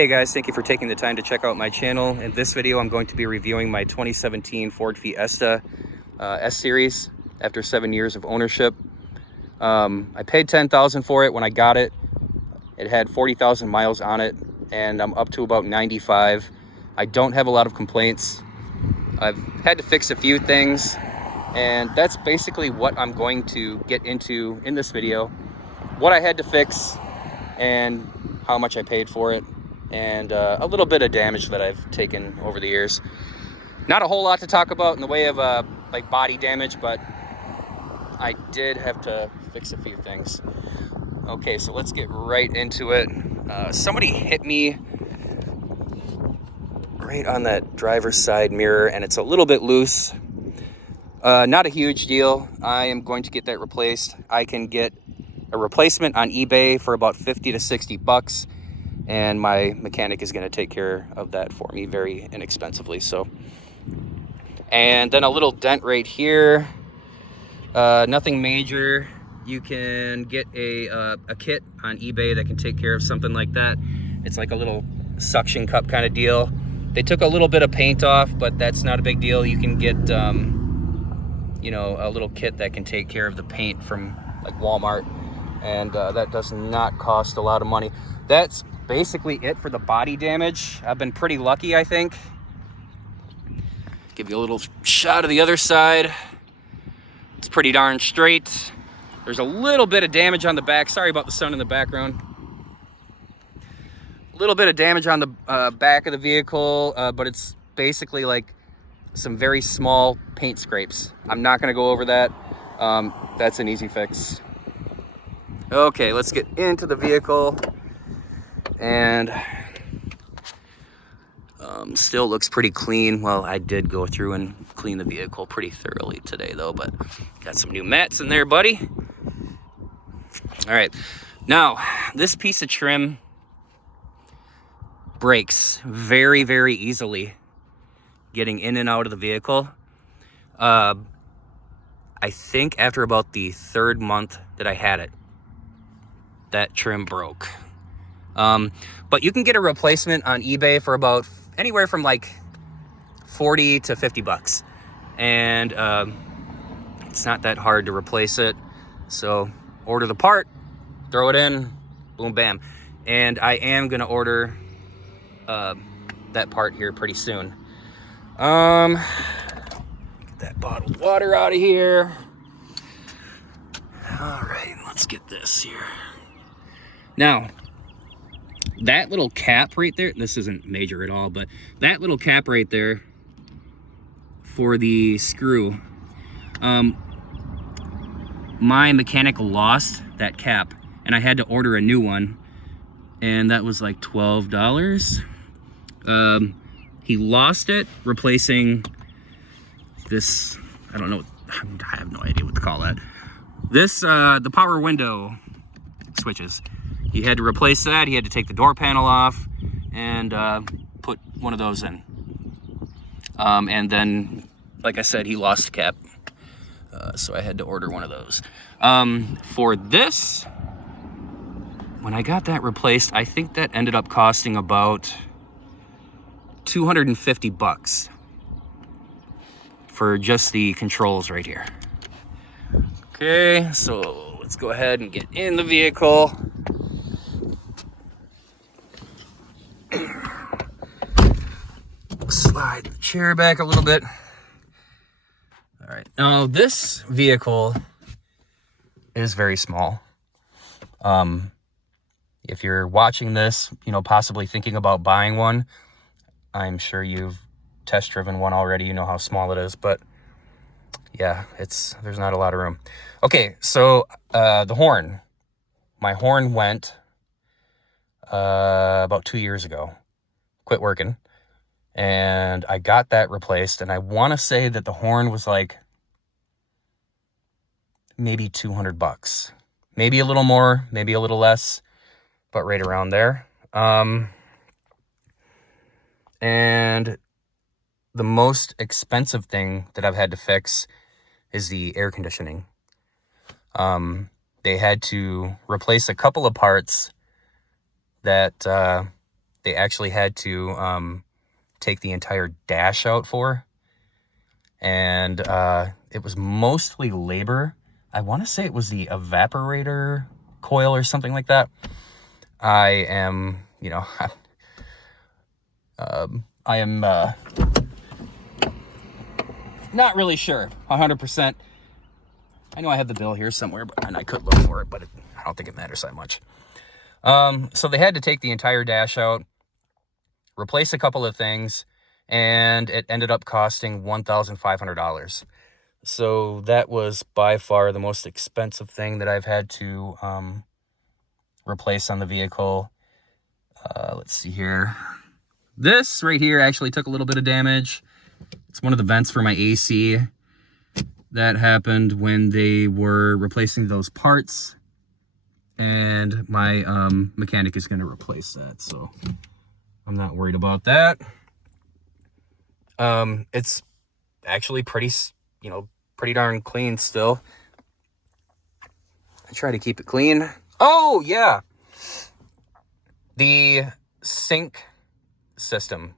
Hey guys, thank you for taking the time to check out my channel. In this video, I'm going to be reviewing my 2017 Ford Fiesta S-Series after 7 years of ownership. I paid $10,000 for it when I got it. It had 40,000 miles on it, and I'm up to about 95. I don't have a lot of complaints. I've had to fix a few things, and that's basically what I'm going to get into in this video. What I had to fix and how much I paid for it, and a little bit of damage that I've taken over the years. Not a whole lot to talk about in the way of like body damage, but I did have to fix a few things. Okay, so let's get right into it. Somebody hit me right on that driver's side mirror, and it's a little bit loose. Not a huge deal. I am going to get that replaced. I can get a replacement on eBay for about 50 to 60 bucks. And my mechanic is going to take care of that for me very inexpensively. So, and then a little dent right here, nothing major. You can get a kit on eBay that can take care of something like that. It's like a little suction cup kind of deal. They took a little bit of paint off, but that's not a big deal. You can get you know, a little kit that can take care of the paint from like Walmart, and that does not cost a lot of money. That's basically it for the body damage. I've been pretty lucky, I think. Give you a little shot of the other side. It's pretty darn straight. There's a little bit of damage on the back. Sorry about the sun in the background. A little bit of damage on the back of the vehicle, but it's basically like some very small paint scrapes. I'm not gonna go over that. That's an easy fix. Okay, let's get into the vehicle. And still looks pretty clean. Well, I did go through and clean the vehicle pretty thoroughly today though, but got some new mats in there, buddy. All right, now this piece of trim breaks very, very easily getting in and out of the vehicle. I think after about the third month that I had it, that trim broke. But you can get a replacement on eBay for about anywhere from like 40 to 50 bucks. And it's not that hard to replace it. So order the part, throw it in, boom, bam. And I am gonna order that part here pretty soon. Get that bottled water out of here. All right, let's get this here. Now, that little cap right there, this isn't major at all, but that little cap right there for the screw, my mechanic lost that cap and I had to order a new one, and that was like $12. He lost it replacing this, I don't know, I have no idea what to call that. This, the power window switches. He had to replace that. He had to take the door panel off and put one of those in. And then, like I said, he lost the cap. So I had to order one of those. For this, when I got that replaced, I think that ended up costing about 250 bucks for just the controls right here. Okay, so let's go ahead and get in the vehicle. Slide the chair back a little bit. All right, now this vehicle is very small. If you're watching this, you know, possibly thinking about buying one, I'm sure you've test driven one already. You know how small it is, but yeah, there's not a lot of room. Okay, so the horn. My horn went about 2 years ago. Quit working. And I got that replaced, and I want to say that the horn was like maybe 200 bucks. Maybe a little more, maybe a little less, but right around there. And the most expensive thing that I've had to fix is the air conditioning. They had to replace a couple of parts that they actually had to take the entire dash out for. And it was mostly labor. I want to say it was the evaporator coil or something like that. I am, I am not really sure 100%. I know I have the bill here somewhere, and I could look for it, but I don't think it matters that much. So they had to take the entire dash out, replace a couple of things, and it ended up costing $1,500. So that was by far the most expensive thing that I've had to replace on the vehicle. Let's see here. This right here actually took a little bit of damage. It's one of the vents for my AC. That happened when they were replacing those parts. And my mechanic is going to replace that, so I'm not worried about that. It's actually pretty darn clean still. I try to keep it clean. Oh, yeah. The sync system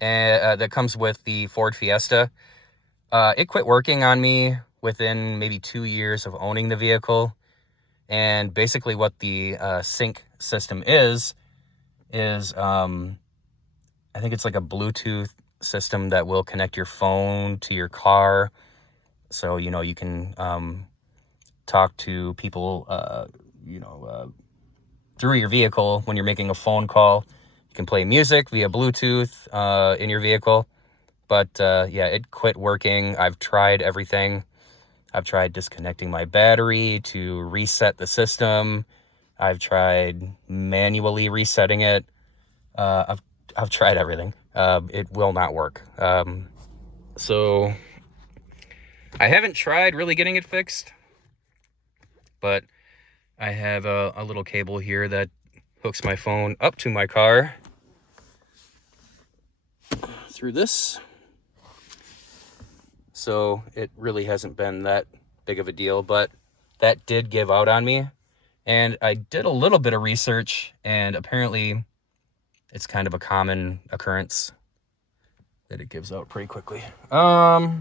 that comes with the Ford Fiesta, it quit working on me within maybe 2 years of owning the vehicle. And basically what the sync system is I think it's like a Bluetooth system that will connect your phone to your car. So, you can talk to people, through your vehicle when you're making a phone call. You can play music via Bluetooth in your vehicle. But, yeah, it quit working. I've tried everything. I've tried disconnecting my battery to reset the system. I've tried manually resetting it. I've tried everything. It will not work. So I haven't tried really getting it fixed, but I have a little cable here that hooks my phone up to my car through this. So it really hasn't been that big of a deal, but that did give out on me. And I did a little bit of research, and apparently it's kind of a common occurrence that it gives out pretty quickly. Gosh,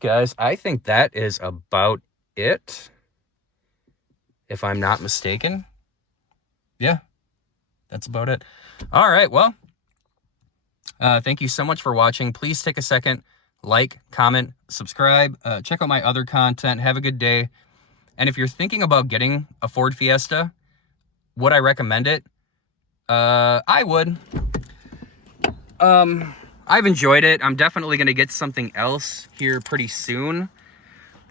guys, I think that is about it, if I'm not mistaken. Yeah, that's about it. All right, well, thank you so much for watching. Please take a second, like, comment, subscribe, check out my other content. Have a good day. And if you're thinking about getting a Ford Fiesta, would I recommend it? I would. I've enjoyed it. I'm definitely going to get something else here pretty soon.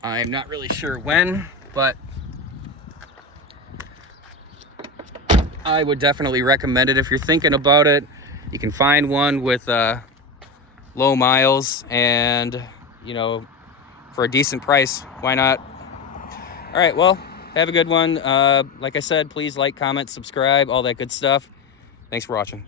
I'm not really sure when, but I would definitely recommend it if you're thinking about it. You can find one with low miles and, for a decent price. Why not? All right, well, have a good one. Like I said, please like, comment, subscribe, all that good stuff. Thanks for watching.